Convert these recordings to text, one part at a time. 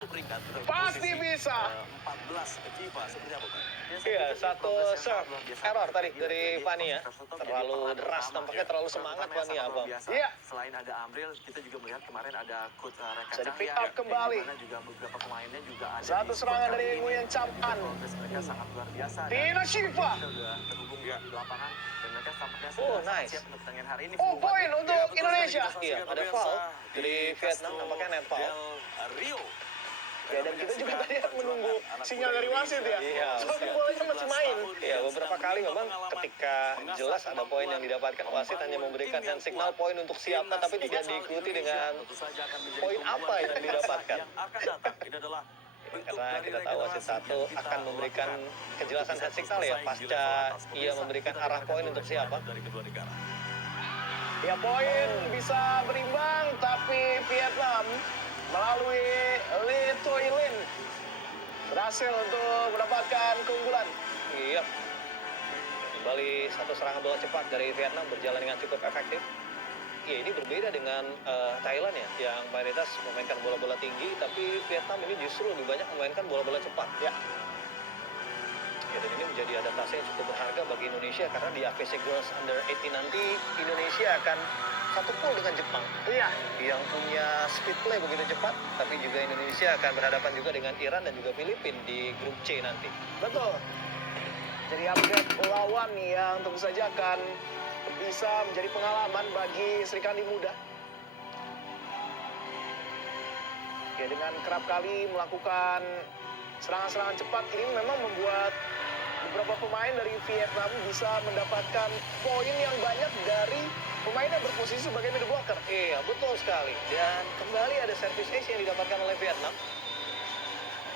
peringkat Pasti bisa. 14 FIFA seperti apa, Pak? Iya, satu serve error tadi dari Fani ya. Terlalu deras, tampaknya terlalu semangat Fani Abang. Iya. Selain ada Amril, kita juga melihat kemarin ada coach Reka Bisa di pick Cahya, up kembali. di mana juga beberapa pemainnya juga ada Satu di squad serangan kali dari ini. Nguyen Cham An. Progres mereka sangat luar biasa. Tina Shiva. Kita sudah terhubung di lapangan dan mereka tampaknya Oh, sudah sangat nice. siap untuk pertandingan hari ini. Oh, poin untuk Indonesia. Iya, ada foul dari Vietnam, nampaknya net foul. Rio. Ya, dan kita juga tadi menunggu sinyal dari wasit ya. Iya, Soalnya bolanya masih main. Iya, beberapa kali memang ketika jelas ada poin yang didapatkan, wasit hanya memberikan hand signal poin untuk siapa, tapi tidak diikuti dengan poin apa yang didapatkan. Karena kita tahu wasit satu akan memberikan kejelasan hand signal ya, pasca ia memberikan arah poin untuk siapa. Ya, poin bisa berimbang, tapi Vietnam melalui Lee Thuy Lin berhasil untuk mendapatkan keunggulan. Iya. Kembali satu serangan bola cepat dari Vietnam berjalan dengan cukup efektif. Ya, ini berbeda dengan Thailand ya, yang mayoritas memainkan bola-bola tinggi, tapi Vietnam ini justru lebih banyak memainkan bola-bola cepat. Ya, Ya, dan ini menjadi adaptasi yang cukup berharga bagi Indonesia, karena di AFC Girls Under 18 nanti Indonesia akan satu pool dengan Jepang. iya. Yang punya speed play begitu cepat, tapi juga Indonesia akan berhadapan juga dengan Iran dan juga Filipina di grup C nanti. Betul. Jadi upgrade lawan yang tentu saja akan bisa menjadi pengalaman bagi Sri Kandi muda. Ya, dengan kerap kali melakukan serangan-serangan cepat ini memang membuat beberapa pemain dari Vietnam bisa mendapatkan poin yang banyak dari pemain yang berposisi sebagai middle blocker. Iya, betul sekali. Dan kembali ada service ace yang didapatkan oleh Vietnam.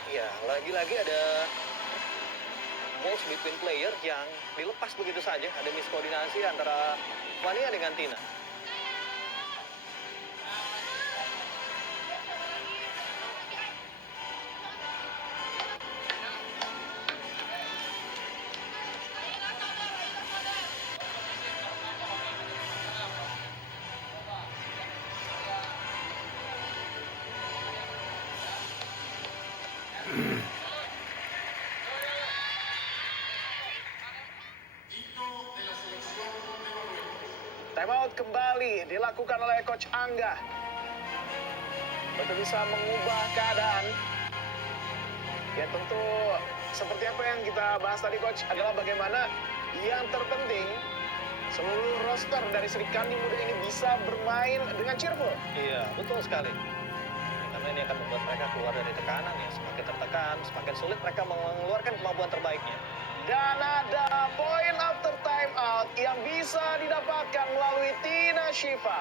Iya, lagi-lagi ada balls between player yang dilepas begitu saja. Ada miskoordinasi antara Fania dengan Tina. Timeout kembali dilakukan oleh Coach Angga untuk bisa mengubah keadaan. Ya, tentu seperti apa yang kita bahas tadi, Coach, adalah bagaimana yang terpenting seluruh roster dari Sri Kandi muda ini bisa bermain dengan cheerful. Iya, betul sekali. Karena ini akan membuat mereka keluar dari tekanan ya. Semakin tertekan, semakin sulit mereka mengeluarkan kemampuan terbaiknya. Dan ada point after time out yang bisa didapatkan melalui Tina Shiva.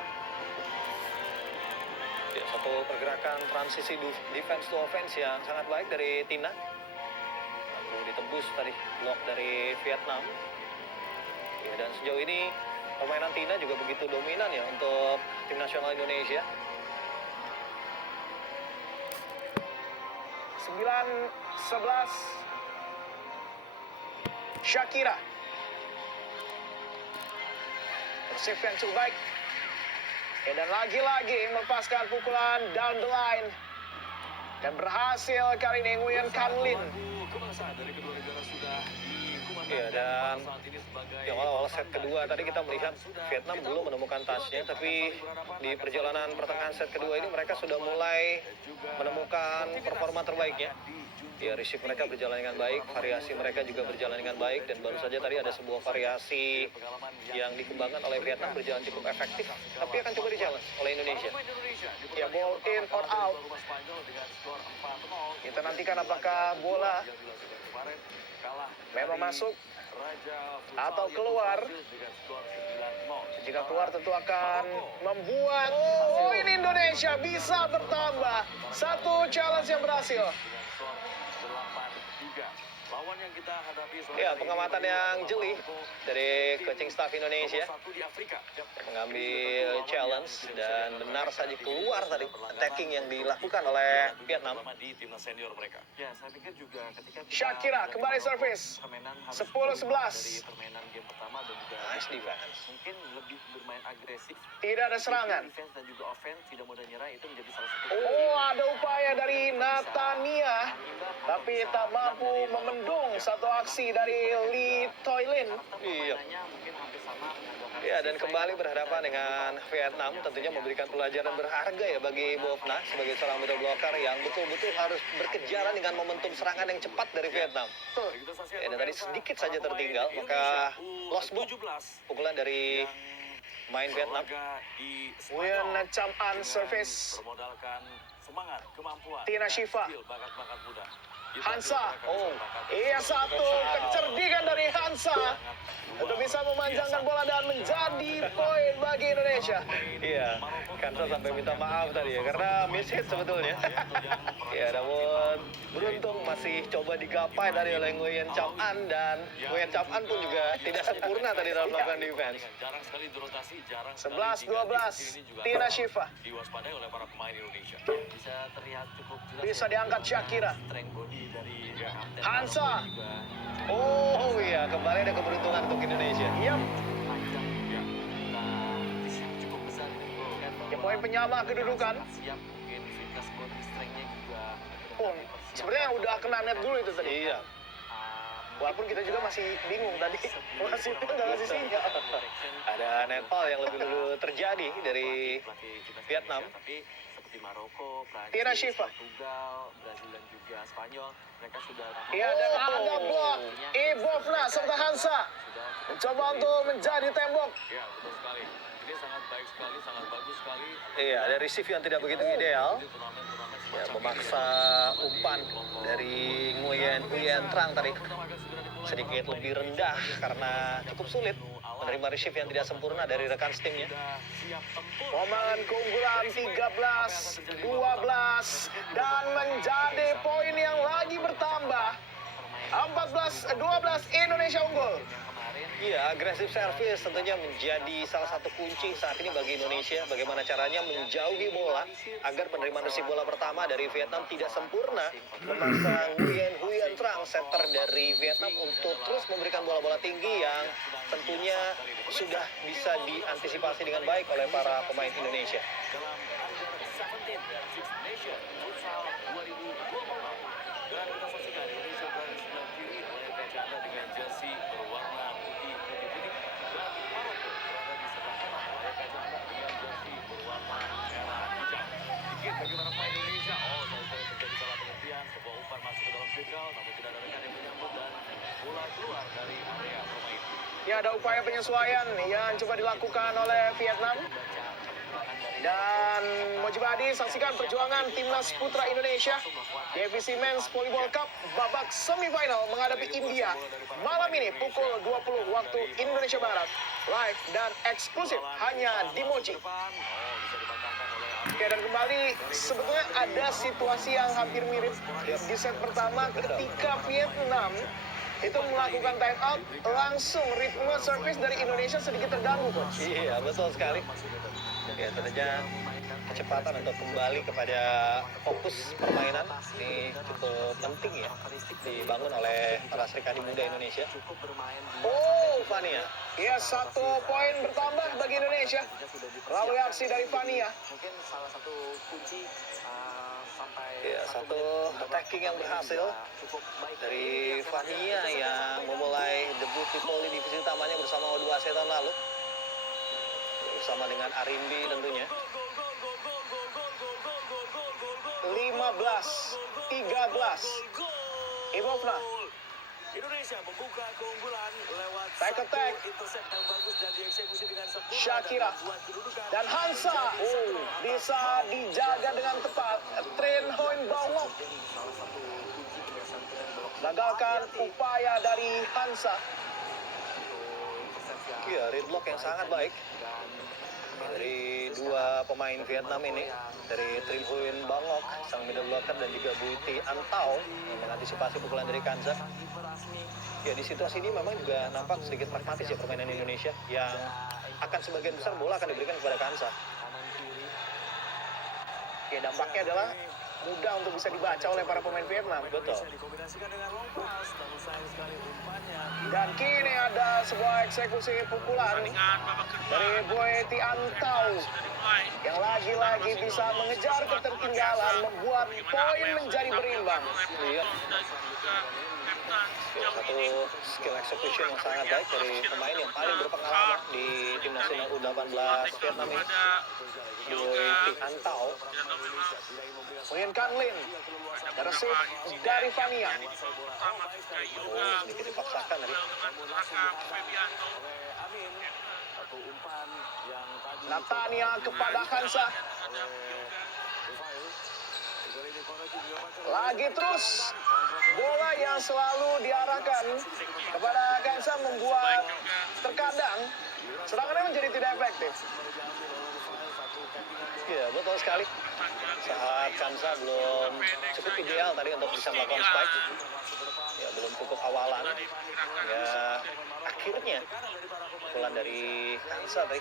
Ya, satu pergerakan transisi defense to offense yang sangat baik dari Tina. Lalu ditembus tadi blok dari Vietnam. Ya, dan sejauh ini permainan Tina juga begitu dominan ya untuk tim nasional Indonesia. 9-11 Shakira. Persif yang cukup baik. Ya, dan lagi-lagi melepaskan pukulan down the line. Dan berhasil kali ini Nguyen Can Lin. Iya, dan di awal-awal set kedua tadi kita melihat Vietnam belum menemukan touch-nya, tapi di perjalanan pertengahan set kedua ini mereka sudah mulai menemukan performa terbaiknya. Ya, receive mereka berjalan dengan baik, variasi mereka juga berjalan dengan baik, dan baru saja tadi ada sebuah variasi yang dikembangkan oleh Vietnam berjalan cukup efektif, tapi akan coba di-challenge oleh Indonesia. Ya, ball in or out. Kita nantikan apakah bola memang masuk atau keluar. Jika keluar tentu akan membuat poin Indonesia bisa bertambah. Satu challenge yang berhasil. juga. Lawan yang kita hadapi Ya, pengamatan yang jeli dari coaching staff Indonesia satu di Afrika. mengambil challenge dan benar saja keluar tadi attacking yang dilakukan oleh Vietnam. Di timnas senior mereka. Ya, saya pikir juga ketika Shakira kembali servis. 10-11. dari permainan game pertama dan juga Nice defense. mungkin lebih bermain agresif. Tidak ada serangan. Defense dan juga offense tidak mudah nyerah itu menjadi salah satu. Oh, ada upaya dari Natania, tapi tak mampu membendung satu aksi dari Lee Toilin. Iya. Mungkin hampir sama dengan Ya, dan kembali berhadapan dengan Vietnam tentunya memberikan pelajaran berharga ya bagi Bovna sebagai seorang middle blocker yang betul-betul harus berkejaran dengan momentum serangan yang cepat dari Vietnam. Ya, dan tadi sedikit saja tertinggal, maka lost ball. Pukulan dari main Vietnam. Nguyen Cham An service. Bermodalkan semangat, kemampuan, Tina Shiva. skill, bakat-bakat muda. Hansa. Oh, Iya, satu kecerdikan dari Hansa untuk bisa memanjangkan bola dan menjadi poin bagi Indonesia. iya, Kansa sampai minta maaf tadi ya, karena miss hit sebetulnya. Ya, namun beruntung masih coba digapai tadi oleh Nguyen Cham An, dan Nguyen Cham An pun juga tidak sempurna tadi dalam melakukan defense. Jarang sekali dirotasi, jarang 11-12, Tina Shiva. diwaspadai oleh para pemain Indonesia. Bisa terlihat cukup jelas. Bisa diangkat Shakira. Strength body dari kapten Hansa. juga Oh iya, kembali ada keberuntungan untuk Indonesia. Yap. panjang ya. Nah, cukup besar itu kan. Ya, poin penyama kedudukan. Siap mungkin fitness body strength-nya juga. Pun sebenarnya udah kena net dulu itu tadi. Iya. Walaupun kita juga masih bingung tadi. Wasitnya nggak ngasih sinyal. Ada netball yang lebih dulu terjadi dari Vietnam. Tapi seperti Maroko, Tina Prancis, Shiva. Portugal, Brazil dan juga Spanyol, mereka sudah Iya, dan ada blok. Bovna serta Hansa mencoba untuk menjadi tembok. Ya, betul sekali. Ini sangat baik sekali, sangat bagus sekali. Iya, ada receive yang tidak begitu ideal. Di turnamen-turnamen Ya, semacam memaksa umpan dari Nguyen Trang tadi sedikit lebih rendah karena cukup sulit menerima receive yang tidak sempurna dari rekan timnya. siap tempur. Momen keunggulan 13-12 dan menjadi poin yang lagi bertambah. 14-12 Indonesia unggul. Iya, agresif service tentunya menjadi salah satu kunci saat ini bagi Indonesia. Bagaimana caranya menjauhi bola agar penerimaan receive bola pertama dari Vietnam tidak sempurna, memaksa Nguyen Trang setter dari Vietnam untuk terus memberikan bola-bola tinggi yang tentunya sudah bisa diantisipasi dengan baik oleh para pemain Indonesia. Dalam Under 17 Six Nation Futsal 2024. Dan kita saksikan Indonesia berada di sebelah kiri layar kaca Anda dengan jersey berwarna putih-putih. Dan Maroko berada di sebelah kanan layar kaca Anda dengan jersey berwarna merah hijau. Sedikit bagaimana pemain Indonesia. Oh, saya terjadi salah pengertian. Sebuah umpan masuk ke dalam circle, namun tidak ada rekan yang menyambut dan bola keluar dari area bermain. Ya, ada upaya penyesuaian yang coba dilakukan oleh Vietnam. Dan Mojibadi, saksikan perjuangan timnas putra Indonesia di divisi Men's Volleyball Cup babak semifinal menghadapi India malam ini pukul 20 waktu Indonesia Barat. Live dan eksklusif hanya di Moji. Oke, dan kembali sebetulnya ada situasi yang hampir mirip di set pertama ketika Vietnam itu melakukan time out, langsung ritme service dari Indonesia sedikit terganggu, Coach. Iya, betul sekali. Ya, tentunya kecepatan untuk kembali kepada fokus permainan ini cukup penting ya dibangun oleh para Serikandi Muda Indonesia. Oh, Fania. Ya, 1 poin bertambah bagi Indonesia melalui aksi dari Fania. Mungkin salah satu kunci sampai Ya, satu attacking yang berhasil cukup baik dari Fania yang memulai debut di Poli divisi utamanya bersama O2AC tahun lalu. Bersama dengan Arimbi tentunya. 15-13. Ibovna. Indonesia membuka keunggulan lewat Back attack. intercept yang bagus dan dieksekusi dengan sempurna. Shakira dan Hansa bisa dijaga dengan tepat. Tren Hoin Bawok gagalkan upaya dari Hansa. Iya, read block yang sangat baik dari dua pemain Vietnam ini dari Trinh Huynh Bangok, sang middle blocker, dan juga Bui Thi An Thao yang mengantisipasi pukulan dari Kansa. Ya, di situasi ini memang juga nampak sedikit pragmatis ya permainan Indonesia, yang akan sebagian besar bola akan diberikan kepada Kansa. Ya, dampaknya adalah mudah untuk bisa dibaca oleh para pemain Vietnam. Betul. Dan kini ada sebuah eksekusi pukulan dari Bui Thi An Thao yang lagi-lagi bisa mengejar ketertinggalan, membuat poin menjadi berimbang. Iya. Ya, satu skill execution yang sangat baik dari pemain yang paling berpengalaman di tim nasional U18 Vietnam ini, Bui Thi An Thao. Nguyen Can Linh, resip dari Fania. Oh, sedikit dipaksakan tadi. Natania kepada Kansa. Lagi terus bola yang selalu diarahkan kepada Kansa membuat terkadang serangannya menjadi tidak efektif. Iya, betul sekali. Saat Kansa belum cukup ideal tadi untuk bisa melakukan spike. Ya, belum cukup awalan. Ya, akhirnya pukulan dari Kansa tadi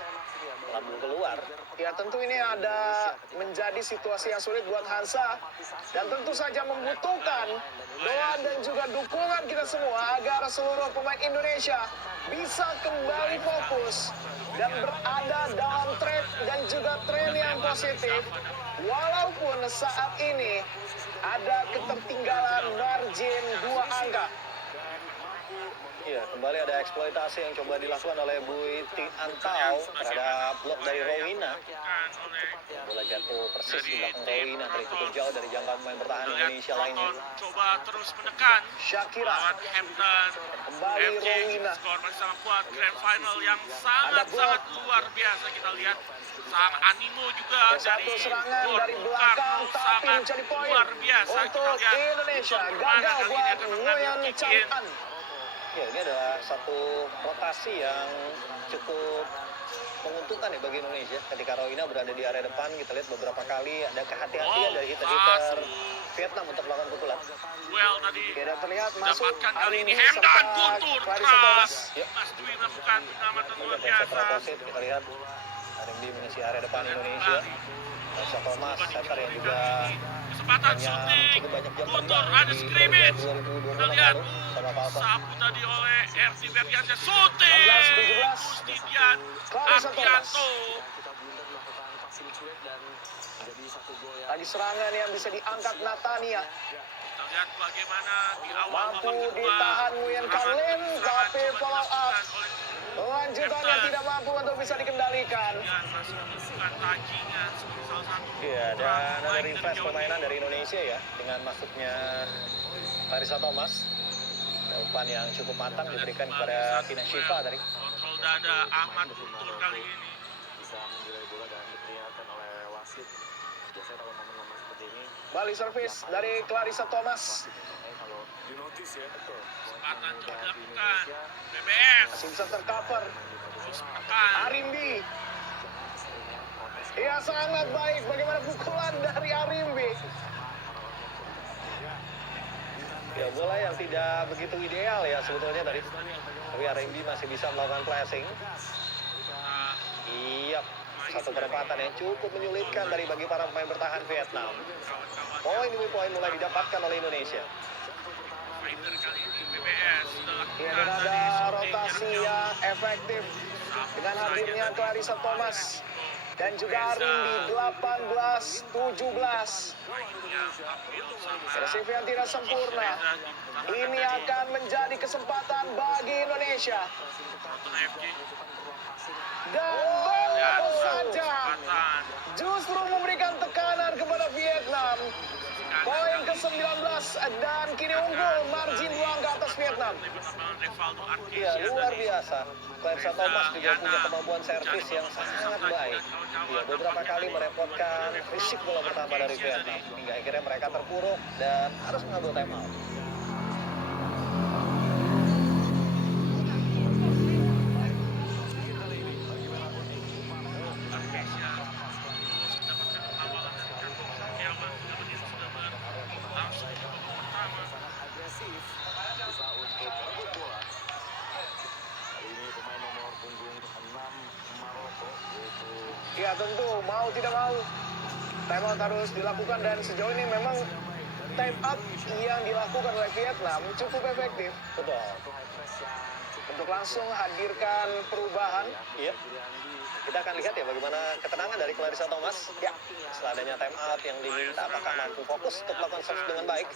lambung keluar. Ya, tentu ini ada menjadi situasi yang sulit buat Hansa, dan tentu saja membutuhkan doa dan juga dukungan kita semua agar seluruh pemain Indonesia bisa kembali fokus dan berada dalam track dan juga tren yang positif, walaupun saat ini ada ketertinggalan margin 2 angka. Iya, kembali ada eksploitasi yang coba dilakukan oleh Bui Thi An Thao terhadap blok dari Rowina. Bola jatuh persis di belakang Rowina, tadi cukup jauh dari jangkauan pemain bertahan Indonesia lainnya. Coba terus menekan Shakira lawan Hampton. kembali FJ Rowina. skor masih sangat kuat. Grand final yang Ada sangat luar biasa kita lihat. Sang animo juga Satu dari serangan Gor dari Bung belakang Karno tapi sangat menjadi poin luar biasa. untuk Kita lihat Indonesia. bagaimana Gagal kali ini buat akan Nguyen mengambil Can kick-in. An. Ya, ini adalah satu rotasi yang cukup menguntungkan ya bagi Indonesia. Ketika Rowina berada di area depan, kita lihat beberapa kali ada kehati-hatian dari hitter-hitter Vietnam untuk melakukan pukulan. Well tadi Tidak terlihat masuk dapatkan kali ini Arini Hemdan serta Guntur Clarissa keras. Thomas. Ya. Mas Dwi melakukan penyelamatan luar Kemudian biasa. setelah posit, kita lihat RMB mengisi area depan Indonesia. Clarissa Thomas, setter yang juga Kesempatan hanya shooting. cukup banyak jam Guntur terbang ada di scrimmage. 2020 Kita lihat lalu sama Falcon. sapu tadi oleh RT Berdiansyah. Shooting. 16-17. Mustidian Clarissa Thomas. Ardianto. Lagi serangan yang bisa diangkat Natania. Kita lihat bagaimana di awal Mampu babak kedua. ditahan Nguyen Can Linh, serangan tapi coba follow up. dilakukan oleh Lanjutannya tidak mampu untuk bisa dikendalikan. Mustidian. Masih membutuhkan tajingan sebagai salah satu Iya, dan ada pemain refresh terjauh. permainan dari Indonesia ya, dengan masuknya Clarissa Thomas. Umpan yang cukup matang diberikan kepada Tina Shiva tadi. Kontrol dada Ahmad Guntur kali ini. Balik servis dari Clarissa Thomas. Kesempatan coba dilakukan. BBS Masih bisa tercover. terus menekan. Arimbi. Iya, sangat baik bagaimana pukulan dari Arimbi. Ya, bola yang tidak begitu ideal ya sebetulnya tadi. Tapi RMB masih bisa melakukan flashing. Nah, Iya, satu perempatan yang cukup menyulitkan dari bagi para pemain bertahan Vietnam. Poin demi poin mulai didapatkan oleh Indonesia. fighter kali ini BBS sudah Iya, lakukan dan tadi ada shooting rotasi jarak yang jauh. efektif Sapu dengan saja hadirnya tadi. Clarissa Thomas dan juga Arimbi 18-17. Mainnya upfield sama Resif yang tidak sempurna. Ini akan menjadi kesempatan bagi Indonesia. Nonton FJ. Dan Dan baru satu saja kesempatan. justru memberikan tekanan kepada Vietnam. Poin ke-19 dan kini unggul margin 2 angka atas Vietnam. Rivaldo Iya, Artesia luar tadi. biasa. Clarissa Thomas juga punya kemampuan servis yang sangat baik. Iya, beberapa kali merepotkan fisik bola pertama dari Vietnam. Hingga akhirnya mereka terpuruk dan harus mengambil time out. Artesia Ya tentu, mau tidak mau, time out harus dilakukan dan sejauh ini memang time out yang dilakukan oleh Vietnam cukup efektif Betul. untuk langsung hadirkan perubahan. Iya. Kita akan lihat ya bagaimana ketenangan dari Clarissa Thomas. Ya, Setelah adanya time out yang diminta, apakah mampu fokus untuk melakukan serve dengan baik?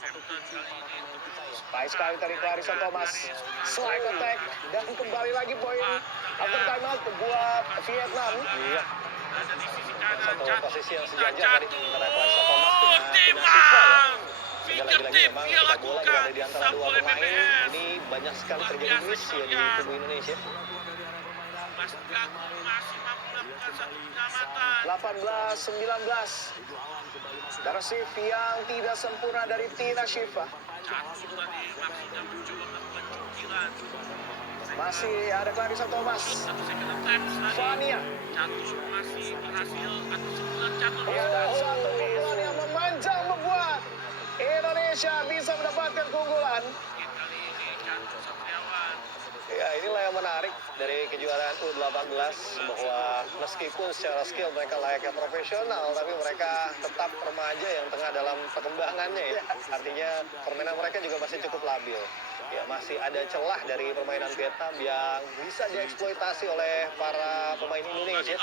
baik sekali tadi Clarissa Thomas. Slide attack dan kembali lagi poin after time out buat Vietnam. Iya. Ada di sisi kanan, Satu jatuh. posisi yang Sudah sejajar tadi jatuh. antara Clarissa Thomas dengan Timbang. Sehingga Finger lagi-lagi tip memang dia kita bola berada lakukan. di antara dua Sampul pemain. MPS. Ini banyak sekali terjadi miss ya di tubuh Indonesia. Mas Gago masih mampu melakukan satu penyelamatan. 18-19. Darasif yang tidak sempurna dari Tina Shiva. Jatuh tadi Maksudnya mencoba melakukan cungkilan. Masih ada Clarissa Thomas. Satu second attack tadi. Fania. Jatuh masih berhasil. Atau sebulan jatuh. Ya, dan satu pukulan yang memanjang membuat Indonesia bisa mendapatkan keunggulan. Kali ini jatuh Satriawan. Ya, inilah yang menarik dari kejuaraan U18 bahwa meskipun secara skill mereka layaknya profesional, tapi mereka tetap remaja yang tengah dalam perkembangannya ya. Artinya permainan mereka juga masih cukup labil. Ya, masih ada celah dari permainan Vietnam yang bisa dieksploitasi oleh para pemain Indonesia.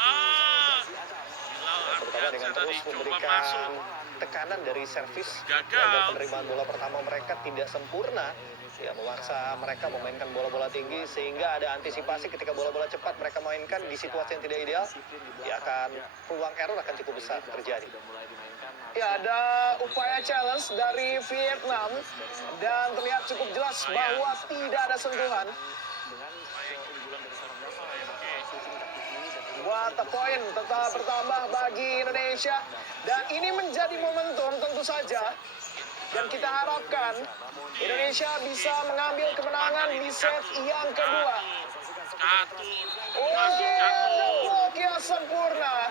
Terutama dengan terus memberikan tekanan dari servis agar penerimaan bola pertama mereka tidak sempurna. Ya, memaksa mereka memainkan bola-bola tinggi sehingga ada antisipasi ketika bola-bola cepat mereka mainkan di situasi yang tidak ideal, ya peluang error akan cukup besar terjadi. Ya, ada upaya challenge dari Vietnam dan terlihat cukup jelas bahwa tidak ada sentuhan. Buat poin tetap bertambah bagi Indonesia dan ini menjadi momentum tentu saja. Dan kita harapkan Indonesia bisa mengambil kemenangan di set yang kedua. Oke, blok yang sempurna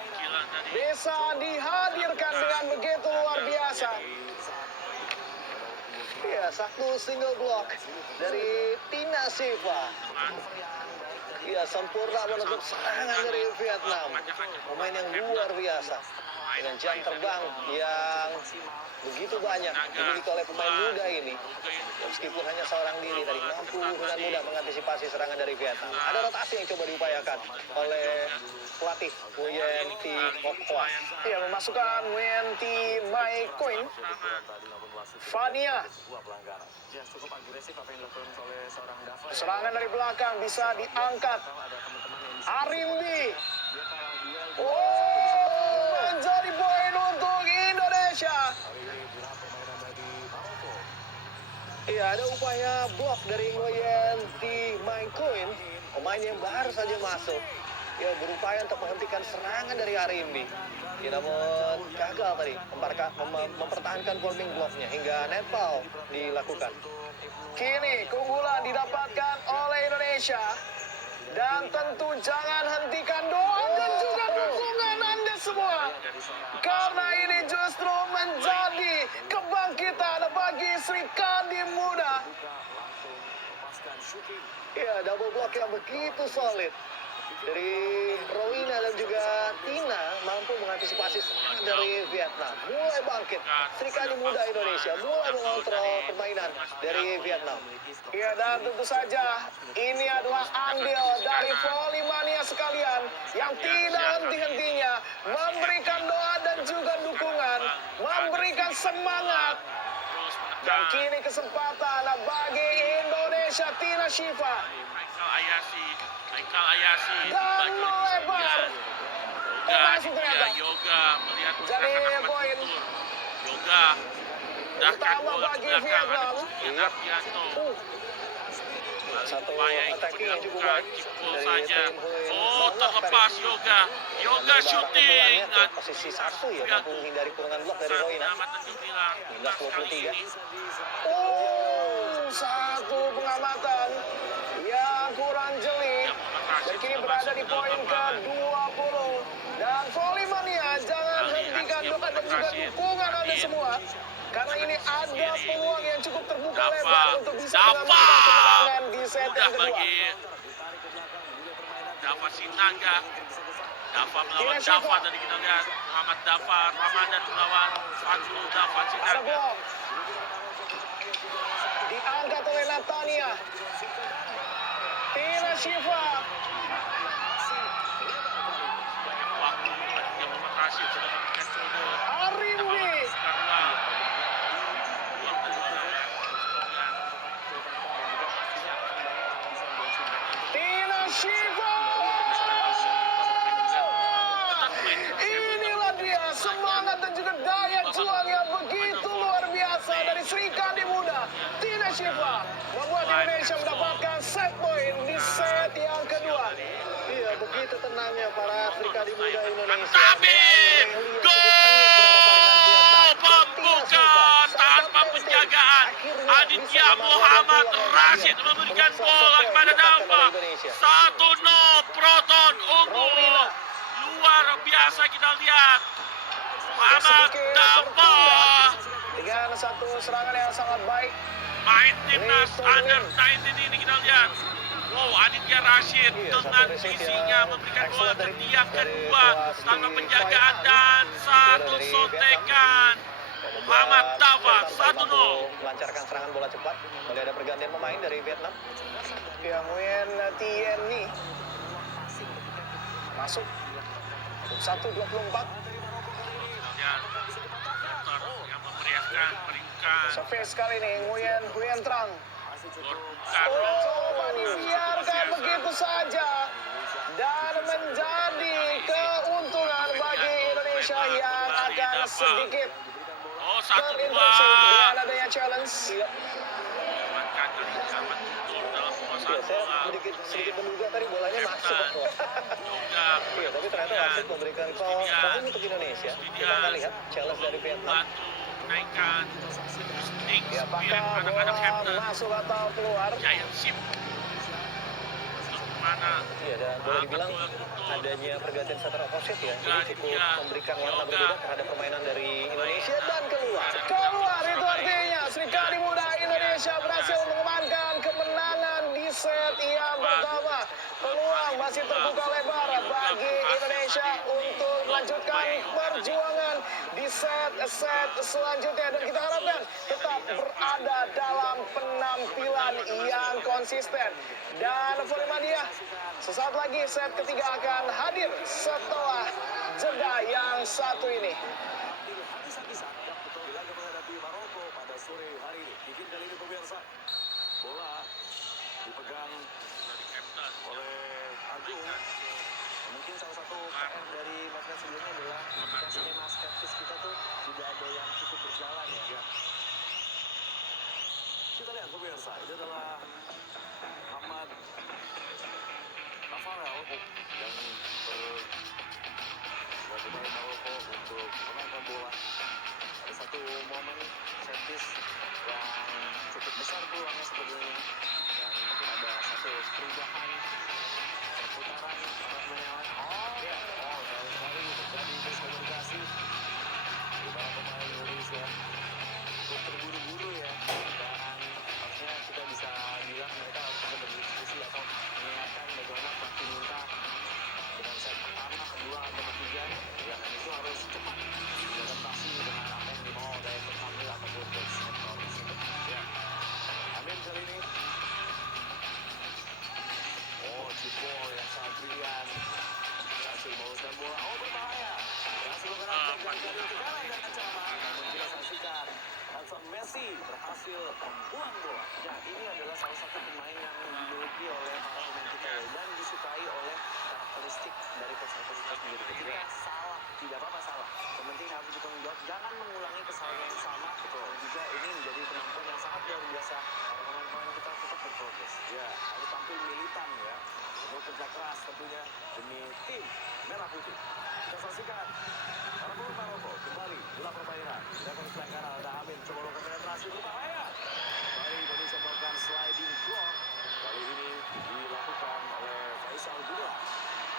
bisa dihadirkan dengan begitu luar biasa. Ya, satu single block dari Tina Shiva. Ya, sempurna menutup serangan dari Vietnam. Pemain yang luar biasa dengan jam terbang yang begitu banyak dimiliki oleh pemain muda ini. Meskipun hanya seorang diri tadi mampu dengan mudah mengantisipasi serangan dari Vietnam. Ada rotasi yang coba diupayakan oleh pelatih Nguyen Thi Ngoc Hoa. Ya, memasukkan Nguyen Thi Mai Coin. Fania. Serangan dari belakang bisa diangkat. Arimbi. Oh, menjadi poin untuk Indonesia. Iya, ada upaya blok dari Nguyen Thi Mai Coin, pemain yang baru saja masuk. Ya, berupaya untuk menghentikan serangan dari Arimbi. Ya, namun gagal tadi mempertahankan forming blocknya hingga net foul dilakukan. Kini keunggulan didapatkan oleh Indonesia. Dan tentu jangan hentikan doa dan juga dukungan Anda semua. Karena ini justru menjadi kebangkitan bagi Sri Kandi Muda. Ya, double block yang begitu solid dari Rowena dan juga Tina mampu mengantisipasi serangan dari Vietnam. Mulai bangkit, Sri Kandi Muda Indonesia mulai mengontrol permainan dari Vietnam. Ya, dan tentu saja ini adalah andil dari Volley-mania sekalian yang tidak henti-hentinya memberikan doa dan juga dukungan, memberikan semangat. Dan kini kesempatan bagi Indonesia Tina Shiva. Haikal Ayasi Dan melebar. Masuk ternyata. Yoga melihat Jadi poin. Yoga Pertama bagi Vietnam. Ardianto. Satu Upaya attacking yang cukup dilakukan, baik jebol dari saja. tim Huy Oh, Song terlepas tadi. Yoga. Yoga shooting. Ke posisi satu ya, mampu menghindari kurungan blok dari Rowena. 19-23. Oh, satu pengamatan yang kurang jeli. Dan kini berada di poin ke-20. Dan Volley-mania, jangan hentikan doa dan juga dukungan Anda semua. Karena ini ada peluang yang cukup terbuka lebar untuk bisa mengamankan kemenangan di set Udah yang kedua. bagi Dava Sinaga. Dava melawan Tina Shiva. Dava tadi kita lihat. Muhammad Dava, Ramadan melawan Fadlul Dava Ada Sidarga. blok. Diangkat oleh Natania. Tina Shiva. Banyak waktu Aditya Muhammad Rashid sudah memberikan kode. Arimbi. Karena peluang dari wilayah kemudian Tina Shiva. Inilah dia semangat dan juga daya juang yang begitu luar biasa dari Sri Kandi Muda. Tina Shiva membuat Indonesia mendapatkan set point di set yang kedua. Iya, begitu tenangnya para Sri Kandi Muda Indonesia. Tabir, gol pembuka tanpa penjagaan. Aditya Muhammad Rashid memberikan bola kepada Dava. 1-0 Proton unggul. Luar biasa kita lihat. Muhammad Dava Dengan satu serangan yang sangat baik. main timnas under 19 ini kita lihat. Wow, Aditya Rashid Iya, dengan satu receive visinya yang memberikan bola excellent ke dari- tiang dari kedua kelas tanpa di penjagaan Vietnam. dan satu Dari sotekan. Muhammad Dava 1-0. melancarkan serangan bola cepat. Kali ada pergantian pemain dari Vietnam. Yang Nguyen Tien Nhi masuk 1.24. Kemudian Center yang memeriahkan peringkat Surface kali ini Nguyen Huyen Trang. Gorkaro. Coba dibiarkan begitu saja dan menjadi keuntungan bagi Indonesia yang akan sedikit Oh, terinterupsi 1-2. dengan adanya challenge. Diamankan dari zaman betul dalam Iya, penguasaan saya bola. sedikit menduga tadi bolanya masuk. Juga Iya, tapi ternyata wasit memberikan call point untuk Indonesia. Kita akan lihat challenge dari Vietnam. bantu menaikkan insting Ya, spirit apakah anak-anak bola Hampton. masuk atau keluar? Giant Ship. Untuk mana? Iya, dan boleh dibilang adanya pergantian setter opposite ya. Ini cukup memberikan warna berbeda terhadap permainan dari Indonesia dan keluar. Keluar itu artinya Sri Kandi Muda Indonesia berhasil mengamankan kemenangan di set yang pertama. Peluang masih terbuka lebar bagi Indonesia untuk melanjutkan perjuangan di set selanjutnya, dan kita harapkan tetap berada dalam penampilan yang konsisten. Dan Volleymadia, sesaat lagi set ketiga akan hadir setelah jeda yang satu ini. Habis-habisan betul di laga menghadapi Maroko pada sore hari ini. Mungkin kali ini pemirsa bola dipegang Dari Hampton. oleh Agung. Mungkin salah satu PR dari match sebelumnya adalah ketika skema skeptis kita tuh tidak ada yang cukup berjalan ya. Kita lihat pemirsa, ini adalah Ahmad Rafael yang pemain Maroko untuk menangkan bola. Ada satu momen set-piece yang cukup besar peluangnya sebetulnya, dan mungkin ada satu perubahan perputaran menyalakan. Sayang sekali terjadi miskomunikasi di para pemain Indonesia. Cukup terburu-buru ya, dan harusnya kita bisa bilang mereka harus bisa berdiskusi atau mengingatkan bagaimana pelatih minta dengan set pertama, kedua, atau ketiga, ya, dan itu harus cepat beradaptasi dengan apa yang dimau oleh pemain ataupun coach sektor tersebut. Ya, Amin kali ini. Jebol yang sangat brilian. Berhasil meloloskan bola. Berbahaya. Berhasil mengarahkan dari tekanan dan ancaman. Namun kita saksikan Hanson Messi berhasil membuang bola. Ya, ini adalah salah satu pemain yang dimiliki oleh para pemain kita dan disukai oleh karakteristik dari coach kita sendiri. Ketika salah, tidak apa-apa salah. Yang penting harus bertanggung jawab. Jangan mengulangi kesalahan yang sama. Betul. Dan juga ini menjadi kemampuan yang sangat luar biasa. Para pemain-pemain kita tetap berprogres. Ya, harus tampil militan ya. Bekerja keras tentunya demi tim Merah Putih. Kita saksikan para pemain Maroko kembali bola permainan. Dilakukan sebelah kanan, ada Amin coba melakukan penetrasi berbahaya. Kembali Indonesia melakukan sliding block. Kali ini dilakukan oleh Faisal Gudoa.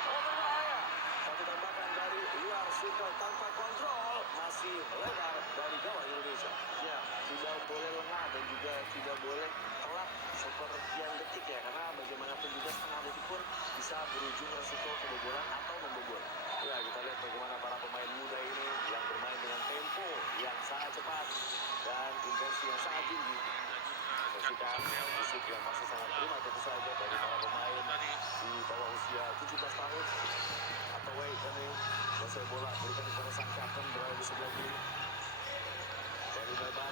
Berbahaya. Satu tembakan dari luar circle tanpa kontrol, masih melebar dari gawang Indonesia. Ya, tidak boleh lengah dan juga tidak boleh telat sepertian detik ya, karena bagaimanapun juga setengah detik pun bisa berujung resiko kebobolan atau membobol. Ya, kita lihat bagaimana para pemain muda ini yang bermain dengan tempo yang sangat cepat dan intensi yang sangat tinggi. Saksikan musik yang masih sangat prima tentu saja dari para pemain di bawah usia 17 tahun. Atau ini selesai bola berikan kepada sang kapten berada di sebelah kiri. Dari lebar,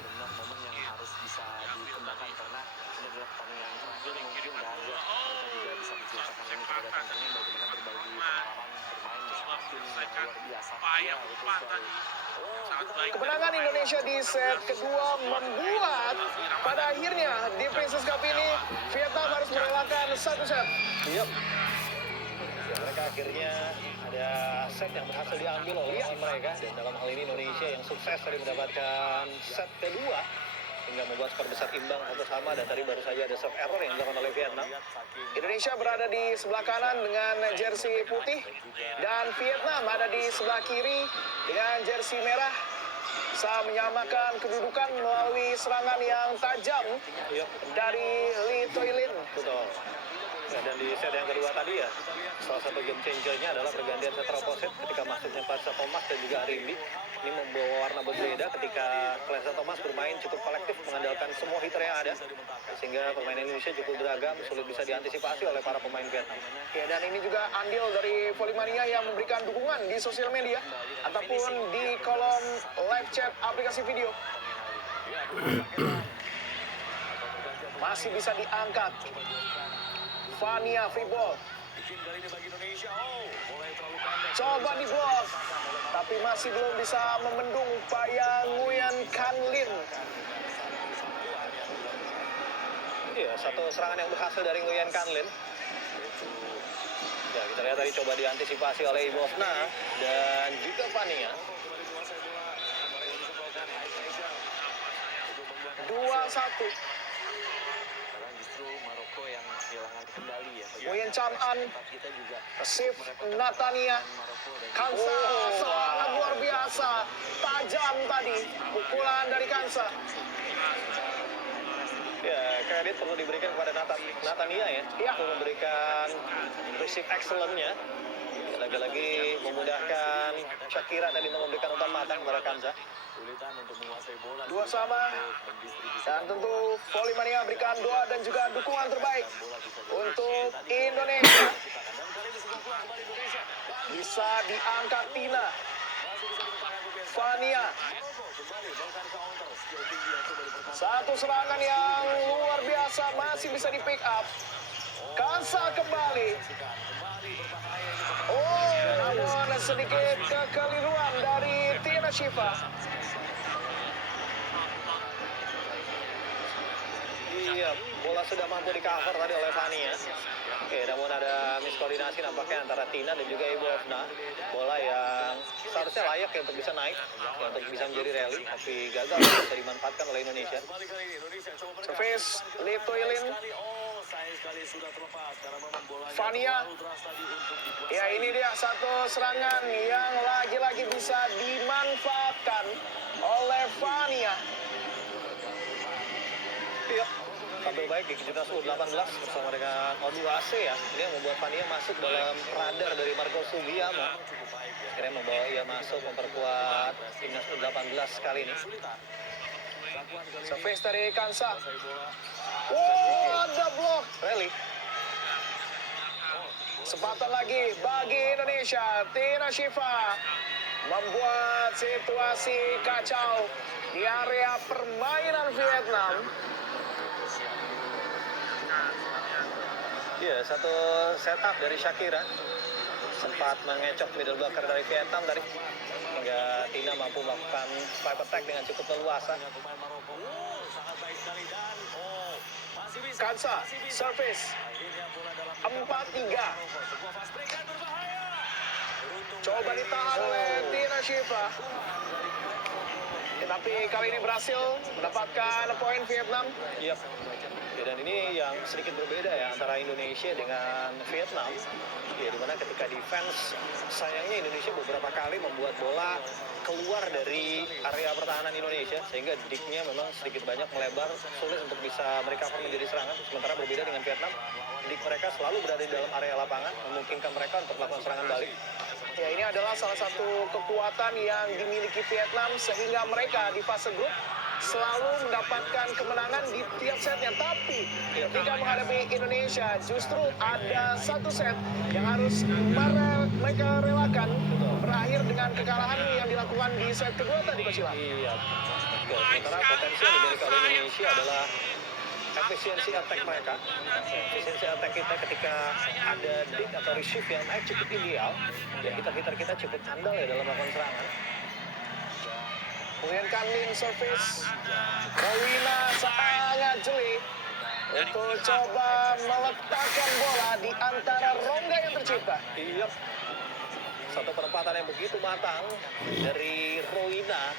benar momen yang harus bisa dikembangkan karena ini adalah pertandingan terakhir mungkin dan mereka juga bisa menceritakan ini kepada teman-teman bagaimana berbagi pengalaman bermain bersama tim yang luar biasa. Ya, betul sekali. Kemenangan Indonesia di set kedua membuat pada akhirnya di Princess Cup ini Vietnam harus merelakan satu set. Iya. Ya, mereka akhirnya ada set yang berhasil diambil oleh mereka, dan dalam hal ini Indonesia yang sukses tadi mendapatkan set kedua hingga membuat skor besar imbang 1-1, dan tadi baru saja ada serve error yang dilakukan oleh Vietnam. Indonesia berada di sebelah kanan dengan jersey putih dan Vietnam ada di sebelah kiri dengan jersey merah. Bisa menyamakan kedudukan melalui serangan yang tajam dari Lee Toy Lin. Betul. Ya, dan di set yang kedua tadi ya, salah satu game changer-nya adalah pergantian center opposite ketika masuknya Clarence Thomas dan juga Arimbi. Ini membawa warna berbeda ketika Clarence Thomas bermain cukup kolektif mengandalkan semua hitter yang ada, sehingga permainan Indonesia cukup beragam, sulit bisa diantisipasi oleh para pemain Vietnam. Ya, dan ini juga andil dari Volley-Mania yang memberikan dukungan di sosial media ataupun di kolom live chat aplikasi video. Masih bisa diangkat. Fania free ball. Coba diblok, tapi masih belum bisa membendung upaya Nguyen Can Lin. Iya, satu serangan yang berhasil dari Nguyen Can Lin. Ya, kita lihat tadi coba diantisipasi oleh Ibosna dan juga Fania. 2-1. Nguyen Chan An, Sif Natania, Kansa sangat luar biasa, tajam tadi pukulan dari Kansa. Ya, kredit perlu diberikan kepada Natania ya, untuk memberikan receive excellent-nya. Lagi-lagi memudahkan Shakira tadi untuk memberikan umpan matang kepada Kansa. Dua sama, dan tentu Volley-Mania berikan doa dan juga dukungan terbaik untuk Indonesia. Bisa diangkat Tina, Fania. Satu serangan yang luar biasa masih bisa di pick up. Kansa kembali. Oh, namun sedikit kekeliruan dari Tina Shiva. Iya, bola sudah mampu di cover tadi oleh Fania. Oke, namun ada miskoordinasi nampaknya antara Tina dan juga Ibosna. Bola yang seharusnya layak ya untuk bisa naik, ya, untuk bisa menjadi rally, tapi gagal bisa dimanfaatkan oleh Indonesia. Service Lee Toy Lin. Fania. Ya, ini dia satu serangan yang lagi-lagi bisa dimanfaatkan oleh Fania. Iya, tampil baik di kejutan U18 bersama dengan O2AC ya. Ini yang membuat Fania masuk dalam radar dari Marco Sugiamo. Akhirnya membawa ia masuk memperkuat timnas U18 kali ini. Service dari Kansa. Oh, ada blok. Rally. Kesempatan lagi bagi Indonesia. Tina Shiva membuat situasi kacau di area permainan Vietnam. Iya, satu setup dari Shakira. Sempat mengecoh middle blocker dari Vietnam tadi. Hingga Tina mampu melakukan swipe attack dengan cukup leluasa. Kansa, service. 4-3. Coba ditahan oleh Tina Shiva. Tetapi kali ini berhasil mendapatkan poin Vietnam. Iya. Ya, dan ini yang sedikit berbeda ya antara Indonesia dengan Vietnam. Ya, dimana ketika defense, sayangnya Indonesia beberapa kali membuat bola keluar dari area pertahanan Indonesia, sehingga diknya memang sedikit banyak melebar, sulit untuk bisa merecover menjadi serangan. Sementara berbeda dengan Vietnam, dik mereka selalu berada di dalam area lapangan, memungkinkan mereka untuk melakukan serangan balik. Ya, ini adalah salah satu kekuatan yang dimiliki Vietnam sehingga mereka di fase grup selalu mendapatkan kemenangan di tiap setnya. Tapi ketika menghadapi Indonesia justru ada satu set yang harus mereka relakan berakhir dengan kekalahan yang dilakukan di set kedua tadi, Coach Ilham. Iya. Ya, sementara potensi yang dimiliki oleh Indonesia adalah efisiensi attack mereka. Efisiensi attack kita ketika ada dik atau receive yang naik cukup ideal, dan kita cukup andal ya dalam melakukan serangan. Kemudian Kanlin service, Rowina sangat jeli untuk coba meletakkan bola di antara rongga yang tercipta. Iya. Satu perempatan yang begitu matang dari Rowina,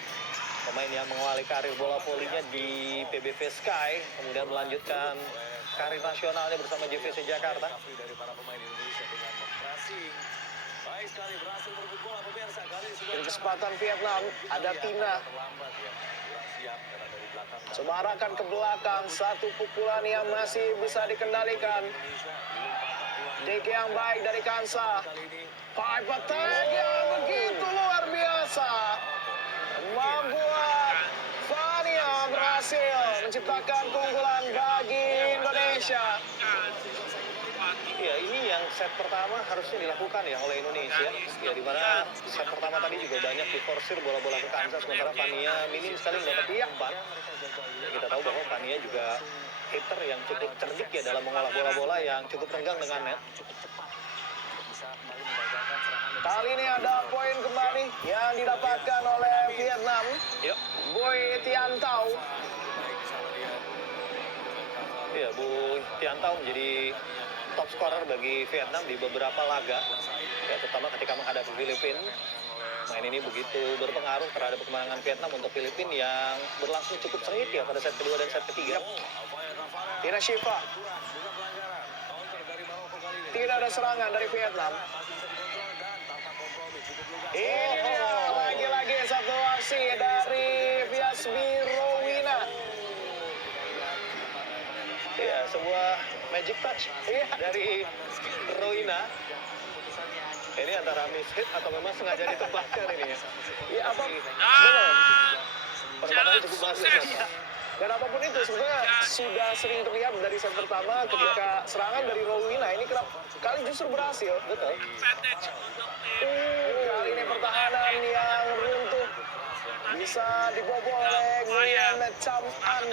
pemain yang mengawali karir bola volinya di PBV Sky, kemudian melanjutkan karir nasionalnya bersama JVC Jakarta. Dari para pemain Indonesia dengan pressing. Baik sekali berhasil merebut bola pemirsa. Kali ini sudah Di kesempatan Vietnam ada Tina. terlambat ya. Kurang siap karena dari belakang. Coba arahkan ke belakang, satu pukulan yang masih bisa dikendalikan. DG yang baik dari Kansa. Pipe attack yang begitu luar biasa. Membuat Fania berhasil menciptakan keunggulan bagi Indonesia. Ya, ini yang set pertama harusnya dilakukan ya oleh Indonesia. Ya, di mana set pertama tadi juga banyak diforsir bola-bola ke Kansas, sementara Fania minim sekali mendapat umpan. Ya, kita tahu bahwa Fania juga hitter yang cukup cerdik ya dalam mengolah bola-bola yang cukup renggang dengan net. Kali ini ada poin kembali yang didapatkan oleh Vietnam. Yuk. Boy Tian Tau. Ya, Bu Tiantau menjadi top scorer bagi Vietnam di beberapa laga. Ya, terutama ketika menghadapi Filipina. Main ini begitu berpengaruh terhadap kemenangan Vietnam untuk Filipina yang berlangsung cukup sengit ya pada set kedua dan set ketiga. Tina Shiva. Tidak ada serangan dari Vietnam. Ini dia lagi-lagi satu aksi dari Viasmi Rowina. Ya, sebuah magic touch dari Rowina. Ini antara miss hit atau memang sengaja ditebakkan ini ya. Ya apa? Dan Perempatannya cukup bagus. sukses. Ya. Dan apapun itu sebenarnya sudah sering terlihat dari set pertama ketika serangan dari Rowina ini kerap kali justru berhasil. Betul. Advantage untuk tim. Kali ini pertahanan yang runtuh bisa dibobol oleh Nguyen Cham An.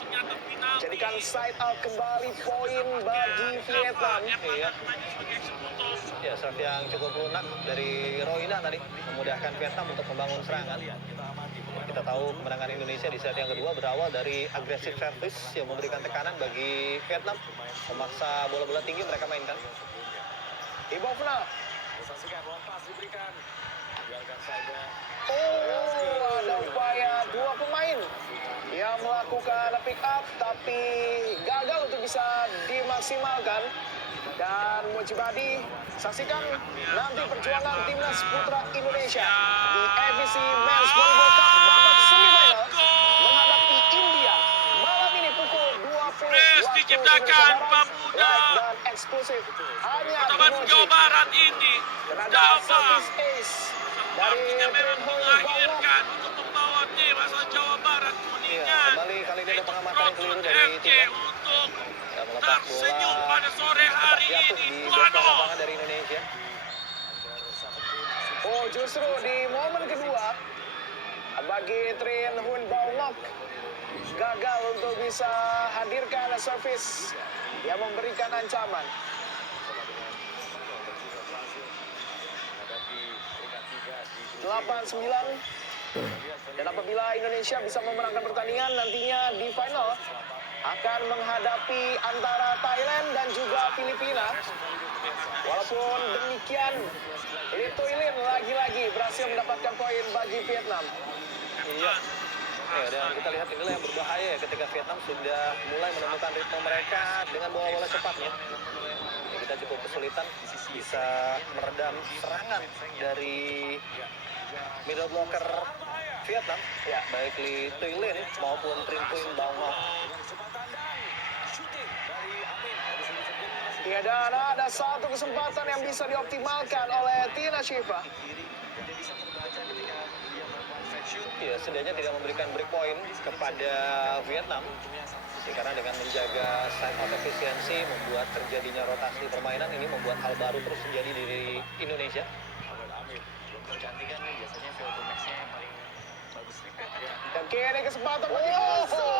Ternyata final. Jadikan side out kembali poin bagi Vietnam. Iya. Ya, serve yang cukup lunak dari Rowina tadi memudahkan Vietnam untuk membangun serangan. Kita tahu kemenangan Indonesia di set yang kedua berawal dari agresif service yang memberikan tekanan bagi Vietnam, memaksa bola-bola tinggi mereka mainkan. Ibovna. Saksikan ruang pas diberikan. Biarkan saja. Oh, ada upaya dua pemain yang melakukan pick up tapi gagal untuk bisa dimaksimalkan. Dan Mojibadi, saksikan nanti perjuangan timnas putra Indonesia di ABC Men's Volleyball Cup babak semifinal menghadapi India malam ini pukul 20 Pres waktu diciptakan Indonesia Barat. pemuda Live dan eksklusif hanya di Otoban Moji. Jawa Barat ini Tenaga dapat service ace dari sepertinya memang Trin Hoi melahirkan untuk membawa tim asal Jawa Barat Iya, kuningan. kembali kali ini ada pengamatan yang keliru dari FC tim untuk yang melepas tersenyum bola pada sore hari jatuh ini. di belakang 2-0. lapangan dari Indonesia. Oh, justru di momen kedua bagi Trin Hun Bao Ngoc gagal untuk bisa hadirkan servis yang memberikan ancaman. 8-9. Dan apabila Indonesia bisa memenangkan pertandingan nantinya di final akan menghadapi antara Thailand dan juga Filipina. Walaupun demikian, Lee Toy Lin lagi-lagi berhasil mendapatkan poin bagi Vietnam. Iya. Dan kita lihat inilah yang berbahaya ya ketika Vietnam sudah mulai menemukan ritme mereka dengan bola-bola cepatnya. Ya, kita cukup kesulitan bisa meredam serangan dari middle blocker Vietnam, Ya. baik Lee Thuy Lin maupun Trinh Quynh Bau Ngoc. Ya, dan ada satu kesempatan yang bisa dioptimalkan oleh Tina Shiva. Ya, setidaknya tidak memberikan break point kepada Vietnam. Ya, karena dengan menjaga side out efisiensi, membuat terjadinya rotasi permainan ini membuat hal baru terus terjadi di Indonesia. Dan kini kesempatan bagi Hansa.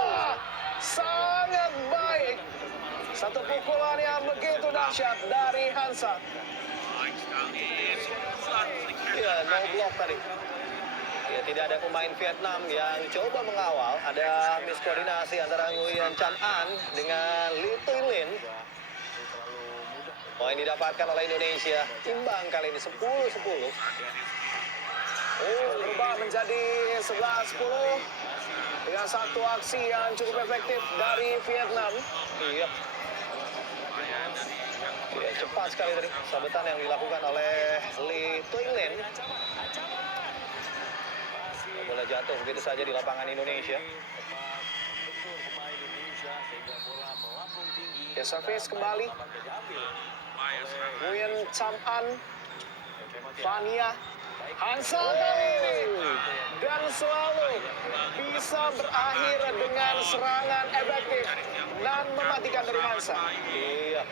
Sangat baik. Satu pukulan yang begitu dahsyat dari Hansa. Baik sekali. Sebulan Ya, no block tadi. Ya, tidak ada pemain Vietnam yang coba mengawal. Ada miskoordinasi antara Nguyen Chan An dengan Lee Thuy Lin. Poin didapatkan oleh Indonesia. Imbang kali ini 10-10. Berubah menjadi 11-10 dengan satu aksi yang cukup efektif dari Vietnam. Iya. Ya, cepat sekali tadi sabetan yang dilakukan oleh Lee Thuy Lin. Bola jatuh begitu saja di lapangan Indonesia. Ya, service kembali. Nguyen Chan An, Fania, Hansa kali ini. Dan selalu bisa berakhir dengan serangan efektif dan mematikan dari Hansa. Iya.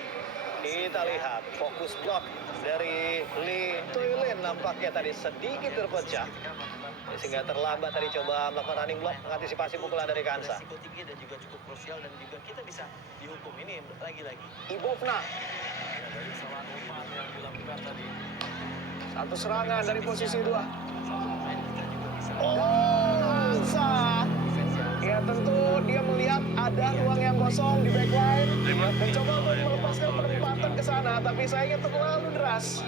Kita lihat fokus blok dari Lee Thuy Lin nampaknya tadi sedikit terpecah. Sehingga terlambat tadi coba melakukan running block mengantisipasi pukulan dari Kansa. Dan juga cukup krusial dan juga kita bisa dihukum ini lagi-lagi. Ibovna. Dari salah umpan yang dilakukan tadi. Satu serangan dari posisi 2. Oh, Hansa. Ya, tentu dia melihat ada ruang yang kosong di backline dan coba untuk melepaskan penempatan ke sana, tapi sayangnya terlalu deras.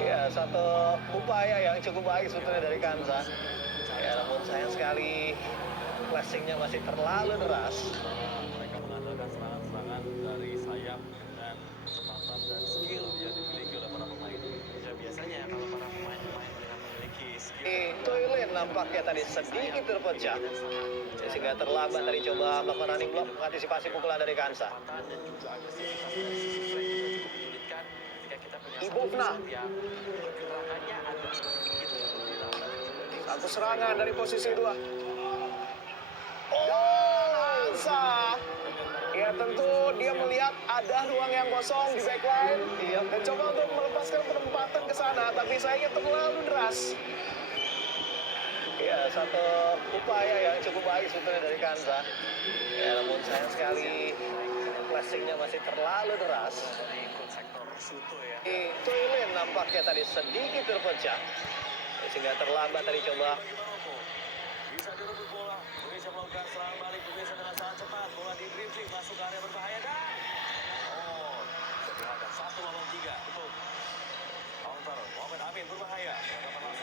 Ya, satu upaya yang cukup baik sebetulnya dari Kansa. Ya, namun sayang sekali flashingnya masih terlalu deras. mereka mengandalkan serangan-serangan dari sayap dengan kecepatan dan skill yang dimiliki oleh para pemain. Ya biasanya kalau para pemain-pemain yang memiliki skill Lee Thuy Lin nampaknya tadi sedikit terpecah. Sehingga terlambat tadi coba melakukan running block mengantisipasi pukulan dari Kansa. dan juga agresivitas dari sisi flank juga cukup menyulitkan ketika kita punya Ibovna. satu yang pergerakannya agak sedikit lebih lambat. Satu serangan dari posisi 2. Dan Hansa. Ya, tentu dia melihat ada ruang yang kosong di backline dan coba untuk melepaskan penempatan ke sana, tapi sayangnya terlalu deras. Ya, satu upaya yang cukup baik sebetulnya dari Kansa. Ya, namun sayang sekali flashingnya masih terlalu deras. Dari ikut sektor Shuto ya. Lee Thuy Lin nampaknya tadi sedikit terpecah. Sehingga terlambat tadi coba. Bisa direbut bola. Indonesia melakukan serangan balik. Indonesia dengan sangat cepat. Bola di dribbling masuk ke area berbahaya dan bisa dihadap 1 lawan 3. Betul. Counter. Mohamed Amin berbahaya. Penangkapan langsung